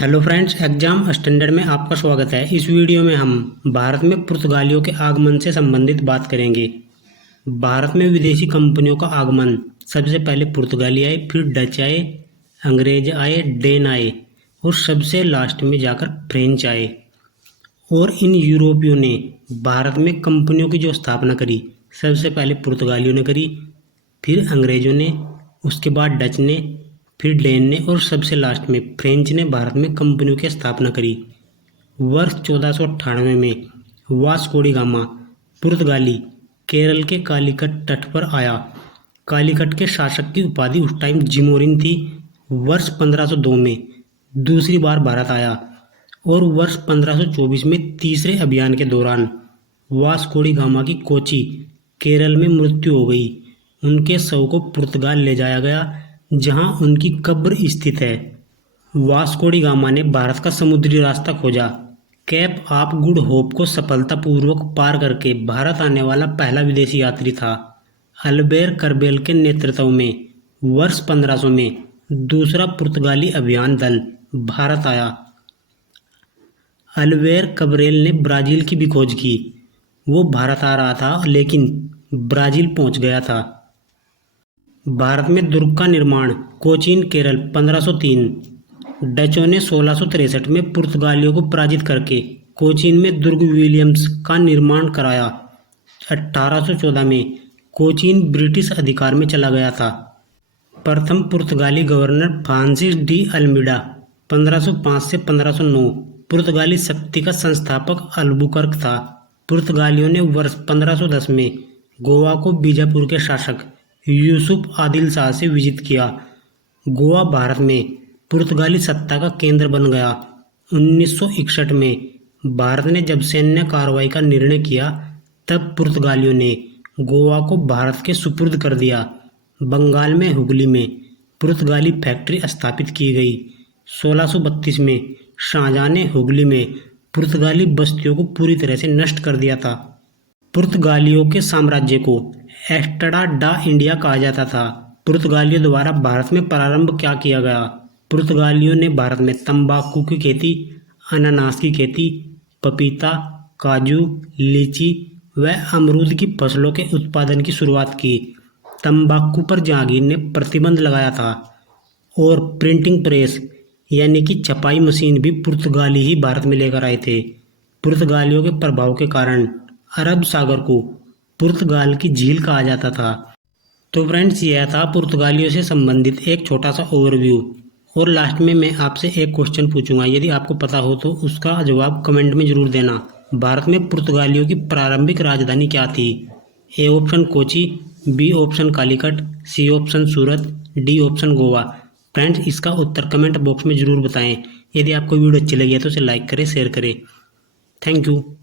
Hello friends, exam standard में आपका स्वागत है। इस वीडियो में हम भारत में पुर्तगालियों के आगमन से संबंधित बात करेंगे। भारत में विदेशी कंपनियों का आगमन सबसे पहले पुर्तगाली आए, फिर डच आए, अंग्रेज आए, डेन आए और सबसे लास्ट में जाकर फ्रेंच आए। और इन यूरोपियों ने भारत में कंपनियों की जो स्थापना करी, सबसे पहले पुर्तगालियों ने करी, फिर अंग्रेजों ने, उसके बाद डच ने, फिर डेन ने और सबसे लास्ट में फ्रेंच ने भारत में कंपनियों की स्थापना करी। वर्ष 1498 में वास्को डी गामा पुर्तगाली केरल के कालीकट तट पर आया। कालीकट के शासक की उपाधि उस टाइम जिमोरिन थी। वर्ष 1502 में दूसरी बार भारत आया और वर्ष 1524 में तीसरे अभियान के दौरान वास्को डी गामा की कोची केरल में मृत्यु हो गई। उनके शव को पुर्तगाल ले जाया गया, जहां उनकी कब्र स्थित है। वास्को डी गामा ने भारत का समुद्री रास्ता खोजा। कैप ऑफ गुड होप को सफलतापूर्वक पार करके भारत आने वाला पहला विदेशी यात्री था। अल्बेर करबेल के नेतृत्व में वर्ष 1500 में दूसरा पुर्तगाली अभियान दल भारत आया। अल्बेर करबेल ने ब्राजील की भी खोज की। वो भारत आ रहा था लेकिन ब्राजील पहुंच गया था। भारत में दुर्ग का निर्माण कोचीन केरल 1503। डचों ने 1663 में पुर्तगालियों को पराजित करके कोचीन में दुर्ग विलियम्स का निर्माण कराया। 1814 में कोचीन ब्रिटिश अधिकार में चला गया था। प्रथम पुर्तगाली गवर्नर फ्रांसिस डी अल्मीडा 1505 से 1509 पुर्तगाली शक्ति का संस्थापक अल्बुकर्क था। पुर्तगालियों ने वर्ष 1510 में गोवा को बीजापुर के शासक यूसुफ आदिल शाह से विजित किया। गोवा भारत में पुर्तगाली सत्ता का केंद्र बन गया। 1961 में भारत ने जब सैन्य कार्रवाई का निर्णय किया, तब पुर्तगालियों ने गोवा को भारत के सुपुर्द कर दिया। बंगाल में हुगली में पुर्तगाली फैक्ट्री स्थापित की गई। 1632 में शाहजहां ने हुगली में पुर्तगाली बस्तियों को पूरी तरह से नष्ट कर दिया था। पुर्तगालियों के साम्राज्य को एस्ट्राडा डा इंडिया कहा जाता था। पुर्तगालियों द्वारा भारत में प्रारंभ क्या किया गया? पुर्तगालियों ने भारत में तंबाकू की खेती, अनानास की खेती, पपीता, काजू, लीची व अमरूद की फसलों के उत्पादन की शुरुआत की। तंबाकू पर जहांगीर ने प्रतिबंध लगाया था और प्रिंटिंग प्रेस यानी कि छपाई मशीन भी पुर्तगाली ही भारत में लेकर आए थे। पुर्तगालियों के प्रभाव के कारण अरब सागर को पुर्तगाल की झील कहा जाता था। तो फ्रेंड्स, यह था पुर्तगालियों से संबंधित एक छोटा सा ओवरव्यू। और लास्ट में मैं आपसे एक क्वेश्चन पूछूंगा, यदि आपको पता हो तो उसका जवाब कमेंट में जरूर देना। भारत में पुर्तगालियों की प्रारंभिक राजधानी क्या थी? A option Kochi, B option Calicut, C option Surat, D option Goa. Friends, इसका उत्तर कमेंट बॉक्स में जरूर बताएं। यदि आपको वीडियो अच्छी लगी है तो इसे लाइक करें, शेयर करें। Thank you.